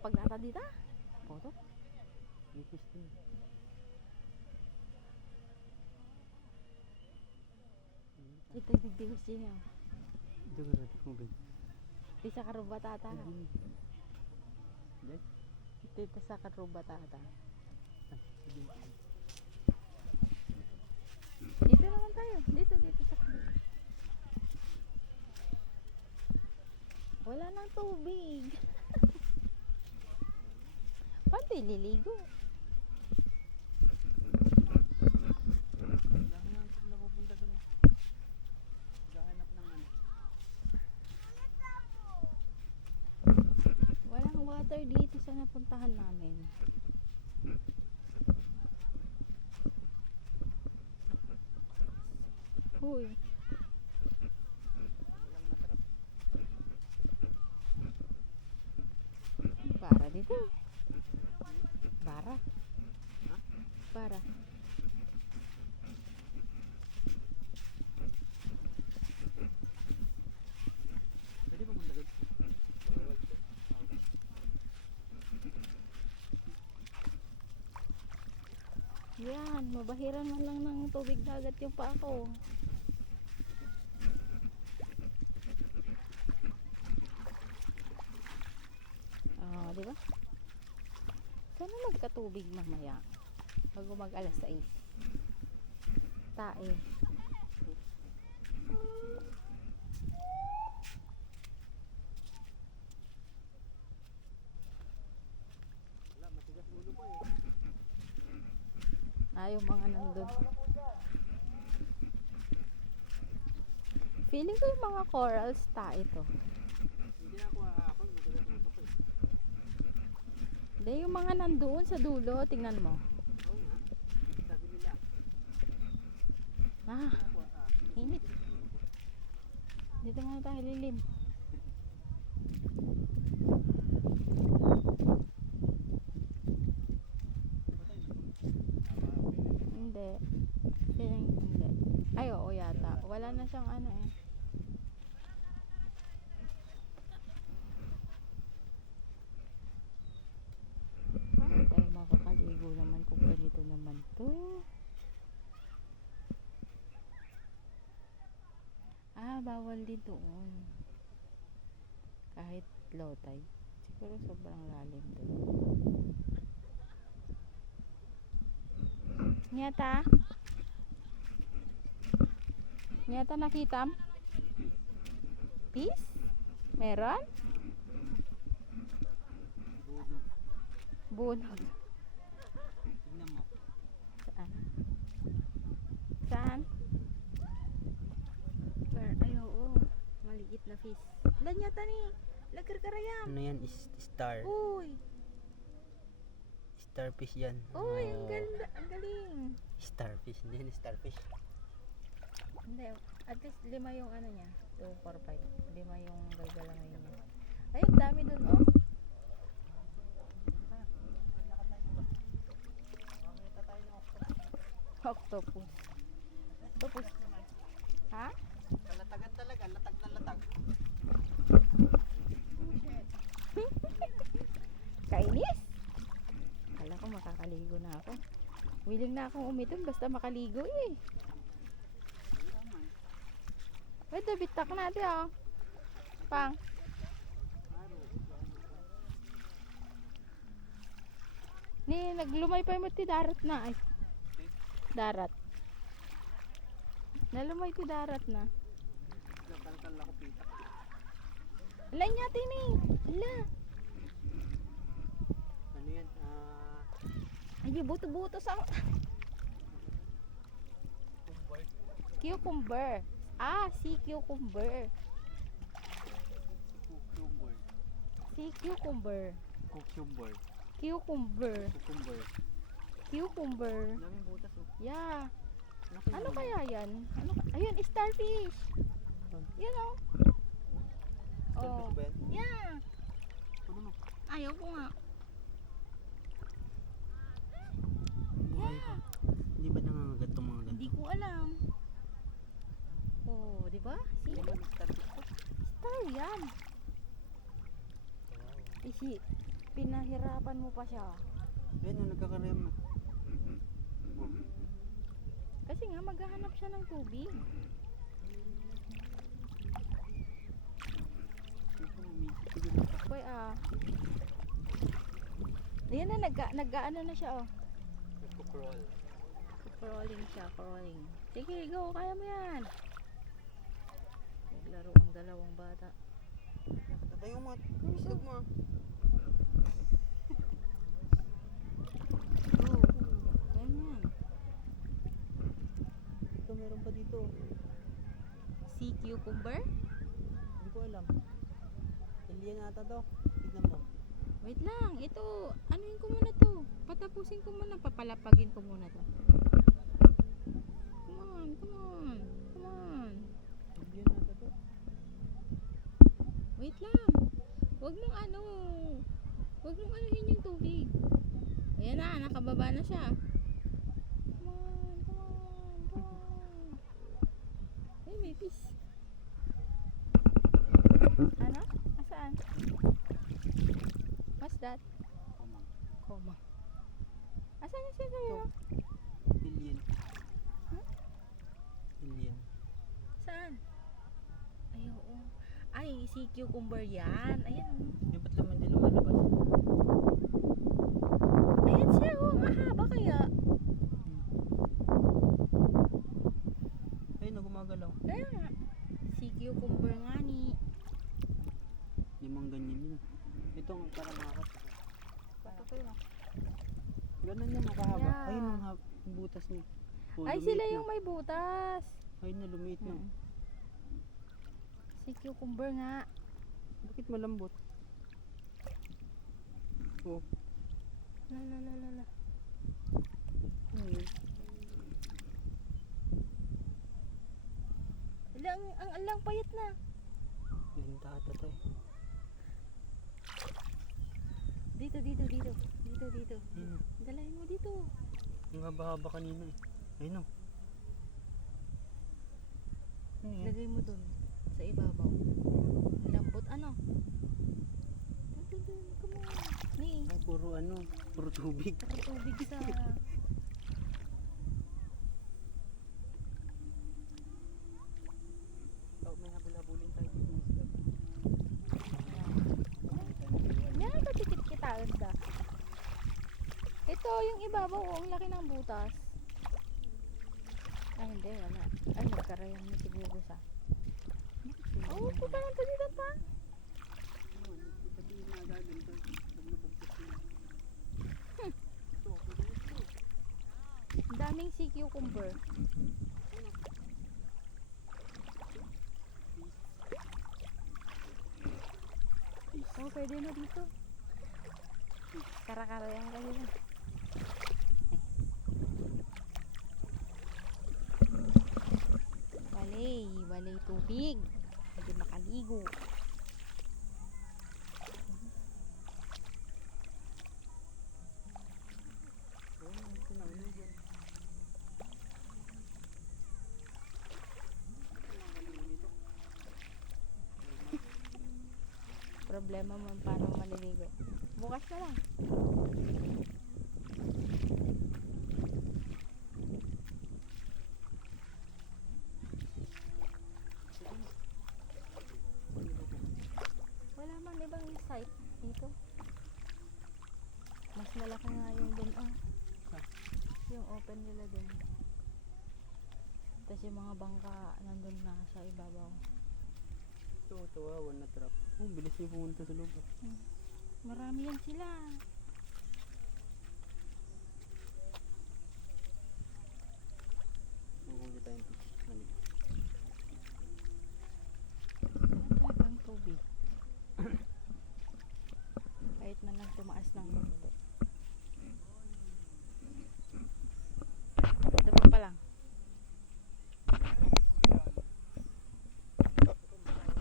pagnata dito. Poto. Ipis din. Ito digdigos din yun. Dugurot mo ba? Di sa karuba tata. Yes? Dito sa karuba tata. Dito naman tayo. Dito sa karuba. Wala nang tubig. Paano ililigo? Walang water dito sa napuntahan namin. Uy. Bara dito. Bara. Bara. Pwede ba mong lagay? Yan, mabahiran man lang ng tubig dagat yung pa ako. Di ba? Sana magkatubig mamaya bago mag alas 6. Tae. Wala, matigas ulo ko eh. Yung mga nandun. Feeling ko yung mga corals tae to. Hindi ako aahon, matigas ulo ko eh. Hindi, yung mga nandoon sa dulo, tingnan mo. Oo nga, sabi nila. Ah, init. Dito muna tayo lilim. Hindi. Feeling hindi. Ay, oo yata. Wala na siyang ano eh. Paano tayo makakaligo naman kung ganito naman to? Bawal din doon. Kahit low tide. Siguro sobrang lalim doon. Nyata? Nyata nakita? Peace? Meron? Bunog. Bunog. Tingnan mo. Saan? Saan? Ay, oo. Maliit na fish. Lan yata ni. Lagkarkarayam. Ano yan? Star. Uy. Starfish yan. Uy, ang ganda. Ang galing. Starfish. Hindi yan starfish. Hindi. At least 5 yung ano niya. 2, 4, 5. 5 yung gagalangay niya. Ay, ang dami dun, oh. Octopus. Octopus. Ha? Kalatagan talaga. Latag na latag. Kainis? Kala ko makakaligo na ako. Willing na akong umitom basta makaligo eh. Pwede bitak natin oh. Pang. Ni naglumay pa mo ti darat na ay. Darat. Nalumay ti darat na. Kalkal ako pita. Ala niya tini. Ala. Ano yan? Ay buto-buto sa Kumbay. cucumber. Si cucumber. Cucumber. Si cucumber. Cucumber. Cucumber. Cucumber. Cucumber. Daming butas oh. Yeah. Laki Ano naman. kaya yan? Ayun, starfish. Yan oh. Starfish ba yan? Yeah. Ano mo? Ayaw ko nga. Buhay pa. Hindi ba nangangagat tong mga Hindi ganito? ko alam. Oh, di ba? Hindi See? ba starfish to? Star yan. Wow. Pisi. pinahirapan mo pa siya. Ayun, nagkakarem na. Kasi nga maghahanap siya ng tubig. Koy Ayan na, nag-ano na siya oh. Nagko-crawl. Crawling siya, crawling. Sige, go, kaya mo yan. Naglaro ang dalawang bata. Tayo mo, islog mo. Go, kaya mo yan. Ito, meron pa dito. Sea cucumber? Hindi ko alam. Alien ata to. Tignan mo. Wait lang, ito, anuin ko muna to. Patapusin ko muna, papalapagin ko muna to. Come on, come on, come on. Alien ata to. Wait lang. Huwag mong anuhin yung tubig. Ayan na, nakababa na siya. Come on, come on, come on. Ay, may fish. Ano? Asaan? What's that? Komang. Koma. Asan yung sa'yo? Alien. Huh? Alien. Saan? Ay, oo. Ay, si cucumber yan. Ayan. Yung ba't naman din lumalabas? Ayan siya, oh. Mahaba kaya. Ayun, na gumagalaw. Kaya nga. Si cucumber nga ni. Limang ganyan yun. Ito ang parang makas. Patutay na. Ganun yan, nakahaba. Yeah. Ayun ang butas niya. Oh, Ay, lumiit sila na. yung may butas. Ayun na, lumiit na. Si cucumber nga. Bakit malambot? Oh, La. ano yun? Ang alang payat na. Linta ata to eh. Dito. Ayun, Dalahin mo dito. ang haba-haba kanina eh. Ayun o. Ano yan? Lagay mo dun. Sa ibabaw. Lambot ano? Dun. Come on. Ni. Ay, puro tubig. Puro tubig sa... Oh, may habol-habulin tayo dito. Yan, katikit kita. Anda. Ito, yung ibabaw. Oh, ang laki ng butas. Ay, hindi. Wala. Ay, nagkarayan na siguro sa... Oh, puta lang to dito pa. Pati yung nagagan to. Nagbubugtas na. Ito, Ang daming sea cucumber. Oh, pwede na dito. Karakarayan kayo na. Walay tubig. Hindi makaligo. Problema mo paano maliligo. Bukas na lang. Wala man ibang site dito. Mas malaki nga yung dun yung open nila dun. Tapos yung mga bangka nandun na sa ibabaw. Ito, tawawan na trap. Oh, bilis niyo pumunta sa loob. Marami yan sila.